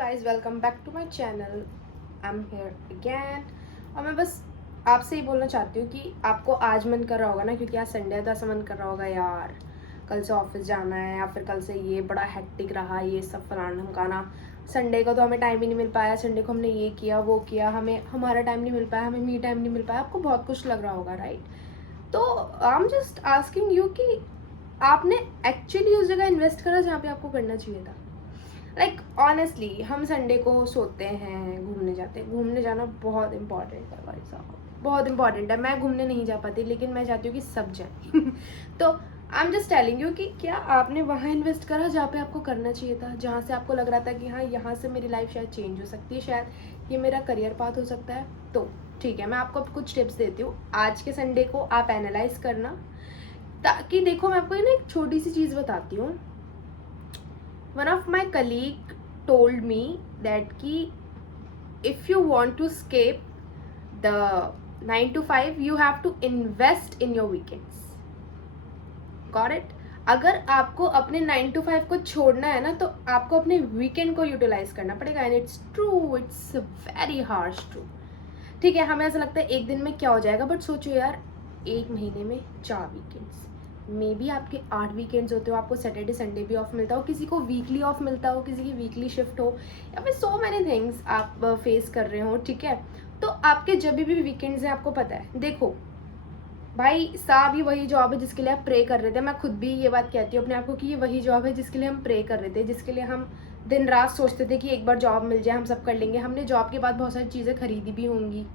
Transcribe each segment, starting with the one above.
Guys, welcome back to my channel. I am here again. और मैं बस आपसे ही बोलना चाहती हूँ कि आपको आज मन कर रहा होगा ना, क्योंकि आज संडे है तो ऐसा मन कर रहा होगा यार कल से ऑफिस जाना है, या फिर कल से ये बड़ा हेक्टिक रहा, ये सब फलाना ढमकाना। संडे को तो हमें टाइम ही नहीं मिल पाया, संडे को हमने ये किया वो किया, हमें हमारा टाइम नहीं मिल पाया, हमें मी टाइम नहीं मिल पाया। आपको बहुत कुछ लग रहा होगा, राइट? तो I am just asking you कि आपने एक्चुअली उस जगह इन्वेस्ट करा जहाँ पे आपको करना चाहिए था। लाइक ऑनेस्टली हम संडे को सोते हैं, घूमने जाते हैं। घूमने जाना बहुत इंपॉर्टेंट है भाई साहब, बहुत इंपॉर्टेंट है। मैं घूमने नहीं जा पाती, लेकिन मैं चाहती हूँ कि सब जाएं। तो I am just telling you कि क्या आपने वहाँ इन्वेस्ट करा जहाँ पे आपको करना चाहिए था, जहाँ से आपको लग रहा था कि हाँ यहाँ से मेरी लाइफ शायद चेंज हो सकती है, शायद ये मेरा करियर पाथ हो सकता है। तो ठीक है, मैं आपको अब कुछ टिप्स देती हूँ। आज के संडे को आप एनालाइज करना, ताकि देखो मैं आपको ना एक छोटी सी चीज़ बताती हूँ। One of my colleague told me that कि if you want to escape the 9 to 5 you have to invest in your weekends. Got it? अगर आपको अपने 9 to 5 को छोड़ना है ना, तो आपको अपने वीकेंड को यूटिलाइज करना पड़ेगा। And it's true, it's very harsh true. ठीक है, हमें ऐसा लगता है एक दिन में क्या हो जाएगा, बट सोचो यार, एक महीने में 4 वीकेंड्स, मे बी आपके 8 वीकेंड्स होते हो, आपको सैटरडे संडे भी ऑफ मिलता हो, किसी को वीकली ऑफ मिलता हो, किसी की वीकली शिफ्ट हो, या फिर सो मैनी थिंग्स आप फेस कर रहे हो। ठीक है, तो आपके जब भी वीकेंड्स हैं आपको पता है, देखो भाई साहब, ये वही जॉब है जिसके लिए आप प्रे कर रहे थे। मैं खुद भी ये बात कहती हूँ अपने आप को कि ये वही जॉब है जिसके लिए हम प्रे कर रहे थे, जिसके लिए हम दिन रात सोचते थे कि एक बार जॉब मिल जाए, हम सब कर लेंगे। हमने जॉब के बाद बहुत सारी चीज़ें खरीदी भी होंगी,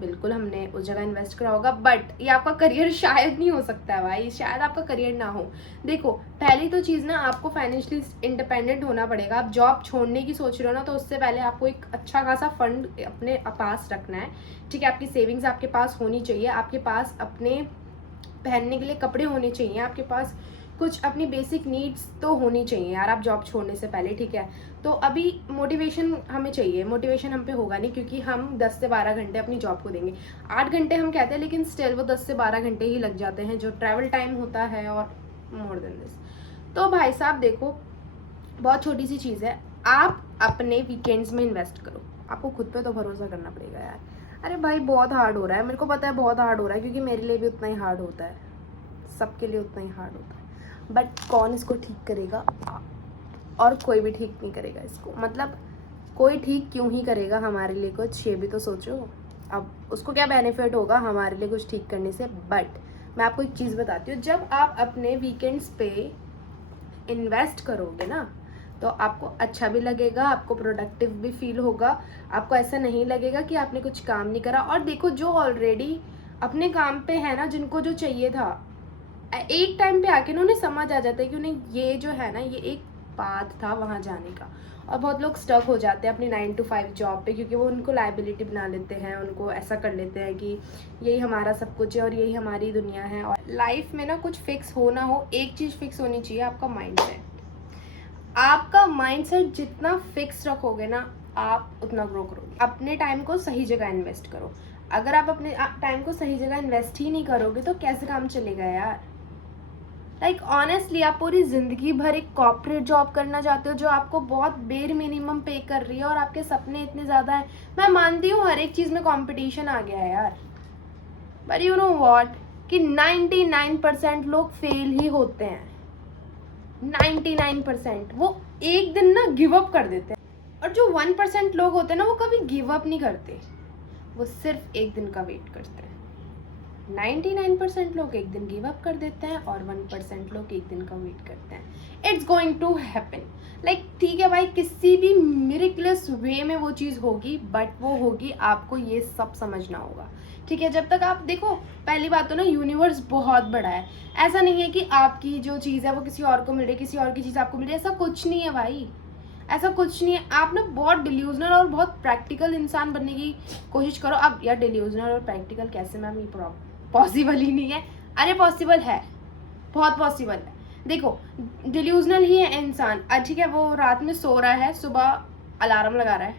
बिल्कुल हमने उस जगह इन्वेस्ट करा होगा, बट ये आपका करियर शायद नहीं हो सकता है भाई, शायद आपका करियर ना हो। देखो, पहली तो चीज़ ना, आपको फाइनेंशियली इंडिपेंडेंट होना पड़ेगा। आप जॉब छोड़ने की सोच रहे हो ना, तो उससे पहले आपको एक अच्छा खासा फंड अपने पास रखना है। ठीक है, आपकी सेविंग्स आपके पास होनी चाहिए, आपके पास अपने पहनने के लिए कपड़े होने चाहिए, आपके पास कुछ अपनी बेसिक नीड्स तो होनी चाहिए यार, आप जॉब छोड़ने से पहले। ठीक है, तो अभी मोटिवेशन हमें चाहिए। मोटिवेशन हम पे होगा नहीं, क्योंकि हम 10 से 12 घंटे अपनी जॉब को देंगे। 8 घंटे हम कहते हैं, लेकिन स्टिल वो 10 से 12 घंटे ही लग जाते हैं, जो ट्रैवल टाइम होता है और मोर देन दिस। तो भाई साहब देखो, बहुत छोटी सी चीज़ है, आप अपने वीकेंड्स में इन्वेस्ट करो। आपको खुद पे तो भरोसा करना पड़ेगा यार। अरे भाई बहुत हार्ड हो रहा है, मेरे को पता है बहुत हार्ड हो रहा है, क्योंकि मेरे लिए भी उतना ही हार्ड होता है, सबके लिए उतना ही हार्ड होता है। बट कौन इसको ठीक करेगा? और कोई भी ठीक नहीं करेगा इसको। मतलब कोई ठीक क्यों ही करेगा हमारे लिए कुछ, ये भी तो सोचो। अब उसको क्या बेनिफिट होगा हमारे लिए कुछ ठीक करने से? बट मैं आपको एक चीज़ बताती हूँ, जब आप अपने वीकेंड्स पे इन्वेस्ट करोगे ना, तो आपको अच्छा भी लगेगा, आपको प्रोडक्टिव भी फील होगा, आपको ऐसा नहीं लगेगा कि आपने कुछ काम नहीं करा। और देखो, जो ऑलरेडी अपने काम पे है ना, जिनको जो चाहिए था, एक टाइम पे आके उन्हें समझ आ जाता है कि उन्हें ये जो है ना, ये एक पाथ था वहाँ जाने का। और बहुत लोग स्टक हो जाते हैं अपनी 9 to 5 जॉब पे, क्योंकि वो उनको लाइबिलिटी बना लेते हैं, उनको ऐसा कर लेते हैं कि यही हमारा सब कुछ है और यही हमारी दुनिया है। और लाइफ में ना कुछ फिक्स हो ना हो, एक चीज़ फिक्स होनी चाहिए, आपका माइंडसेट। आपका माइंडसेट जितना फिक्स रखोगे ना, आप उतना ग्रो करोगे। अपने टाइम को सही जगह इन्वेस्ट करो। अगर आप अपने टाइम को सही जगह इन्वेस्ट ही नहीं करोगे तो कैसे काम चलेगा यार? लाइक ऑनेस्टली, आप पूरी ज़िंदगी भर एक कॉर्पोरेट जॉब करना चाहते हो, जो आपको बहुत बेर मिनिमम पे कर रही है, और आपके सपने इतने ज़्यादा हैं। मैं मानती हूँ हर एक चीज़ में कंपटीशन आ गया है यार, बट यू नो व्हाट, कि 99% लोग फेल ही होते हैं। 99% वो एक दिन ना गिव अप कर देते हैं, और जो 1% लोग होते हैं ना, वो कभी गिव अप नहीं करते, वो सिर्फ एक दिन का वेट करते हैं। 99% लोग एक दिन गिव अप कर देते हैं, और 1% लोग एक दिन का वेट करते हैं। It's going to happen. Like ठीक है भाई, किसी भी मिरेकुलस वे में वो चीज़ होगी, बट वो होगी, आपको ये सब समझना होगा। ठीक है, जब तक आप देखो, पहली बात तो ना, यूनिवर्स बहुत बड़ा है। ऐसा नहीं है कि आपकी जो चीज़ है वो किसी और को मिल रही है, किसी और की चीज़ आपको मिल रही है, ऐसा कुछ नहीं है भाई, ऐसा कुछ नहीं है। आप ना बहुत डिल्यूजनल और बहुत प्रैक्टिकल इंसान बनने की कोशिश करो। अब यार डिल्यूजनल और प्रैक्टिकल कैसे मैम, ये पॉसिबल ही नहीं है। अरे पॉसिबल है, बहुत पॉसिबल है। देखो, डिल्यूजनल ही है इंसान। ठीक है, वो रात में सो रहा है, सुबह अलार्म लगा रहा है,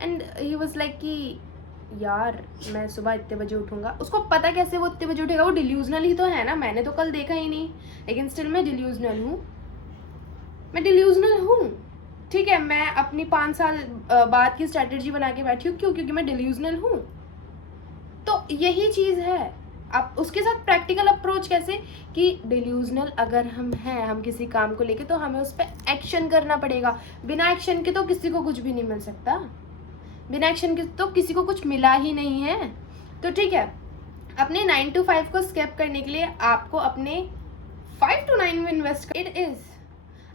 एंड ही वाज लाइक कि यार मैं सुबह इतने बजे उठूंगा। उसको पता कैसे वो इतने बजे उठेगा? वो डिल्यूजनल ही तो है ना, मैंने तो कल देखा ही नहीं, लेकिन स्टिल मैं डिल्यूजनल हूँ, मैं डिल्यूजनल हूँ। ठीक है, मैं अपनी 5 साल बाद की स्ट्रैटेजी बना के बैठी हूँ, क्यों? क्योंकि मैं डिल्यूजनल हूँ। तो यही चीज़ है। आप उसके साथ प्रैक्टिकल अप्रोच कैसे, कि डिल्यूजनल अगर हम हैं, हम किसी काम को लेके, तो हमें उस पर एक्शन करना पड़ेगा। बिना एक्शन के तो किसी को कुछ भी नहीं मिल सकता, बिना एक्शन के तो किसी को कुछ मिला ही नहीं है। तो ठीक है, अपने 9 to 5 को स्किप करने के लिए आपको अपने 5 to 9 में इन्वेस्ट कर, इट इज़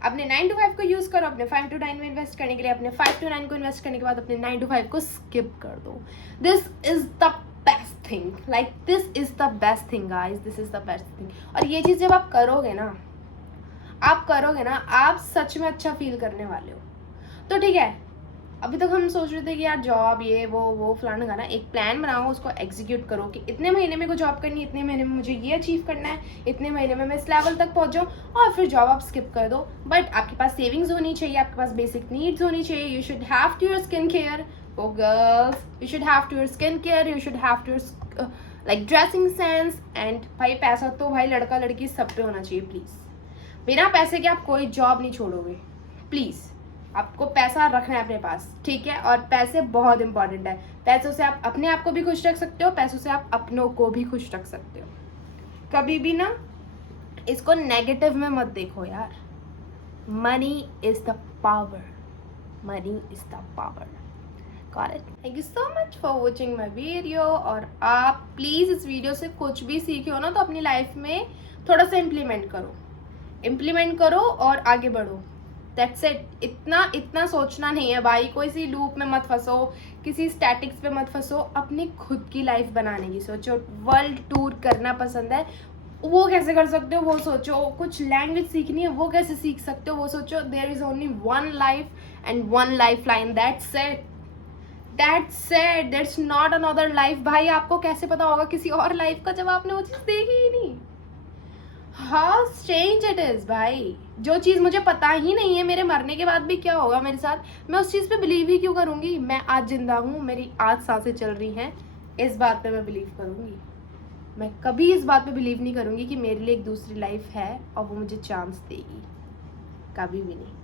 अपने 9 to 5 को यूज़ करो, अपने 5 to 9 में इन्वेस्ट करने के लिए अपने 5 to 9 को इन्वेस्ट करने के बाद अपने 9 to 5 को स्किप कर दो। This is the best thing, like this is the best thing guys, this is the best thing. और ये चीज़ जब आप करोगे ना, आप सच में अच्छा फील करने वाले हो। तो ठीक है, अभी तक हम सोच रहे थे कि यार जॉब ये वो फलाना गाना, एक प्लान बनाओ, उसको एग्जीक्यूट करो कि इतने महीने में को जॉब करनी है, इतने महीने में मुझे ये अचीव करना है, इतने महीने में मैं इस लेवल तक पहुंच जाऊँ, और फिर जॉब आप स्किप कर दो। बट आपके पास सेविंग्स होनी चाहिए, आपके पास बेसिक नीड्स होनी चाहिए। You should have to your skin care for girls, you should have to your skin care, you should have to your like dressing sense. And भाई पैसा तो भाई लड़का लड़की सब पे होना चाहिए प्लीज़। बिना पैसे के आप कोई जॉब नहीं छोड़ोगे प्लीज़। आपको पैसा रखना है अपने पास, ठीक है? और पैसे बहुत इंपॉर्टेंट है। पैसों से आप अपने आप को भी खुश रख सकते हो, पैसों से आप अपनों को भी खुश रख सकते हो। कभी भी ना इसको नेगेटिव में मत देखो यार। Money is the power, money is the power. Got it? Thank you so much for watching my video। और आप प्लीज़ इस वीडियो से कुछ भी सीखे हो ना, तो अपनी लाइफ में थोड़ा सा इम्प्लीमेंट करो और आगे बढ़ो। That's it. इतना सोचना नहीं है भाई, कोई सी लूप में मत फंसो, किसी स्टैटिक्स पे मत फंसो, अपनी खुद की लाइफ बनाने की सोचो। वर्ल्ड टूर करना पसंद है, वो कैसे कर सकते हो वो सोचो। कुछ लैंग्वेज सीखनी है, वो कैसे सीख सकते हो वो सोचो। There is only one life and one life line, that's it, that's not another life. भाई आपको कैसे पता होगा किसी और लाइफ का जब आपने वो चीज़ देखी ही नहीं। हाउ स्ट्रेंज इट इज भाई। जो चीज़ मुझे पता ही नहीं है मेरे मरने के बाद भी क्या होगा मेरे साथ, मैं उस चीज़ पे बिलीव ही क्यों करूँगी? मैं आज जिंदा हूँ, मेरी आज सांसें चल रही हैं, इस बात पे मैं बिलीव करूँगी। मैं कभी इस बात पे बिलीव नहीं करूँगी कि मेरे लिए एक दूसरी लाइफ है और वो मुझे चांस देगी, कभी भी नहीं।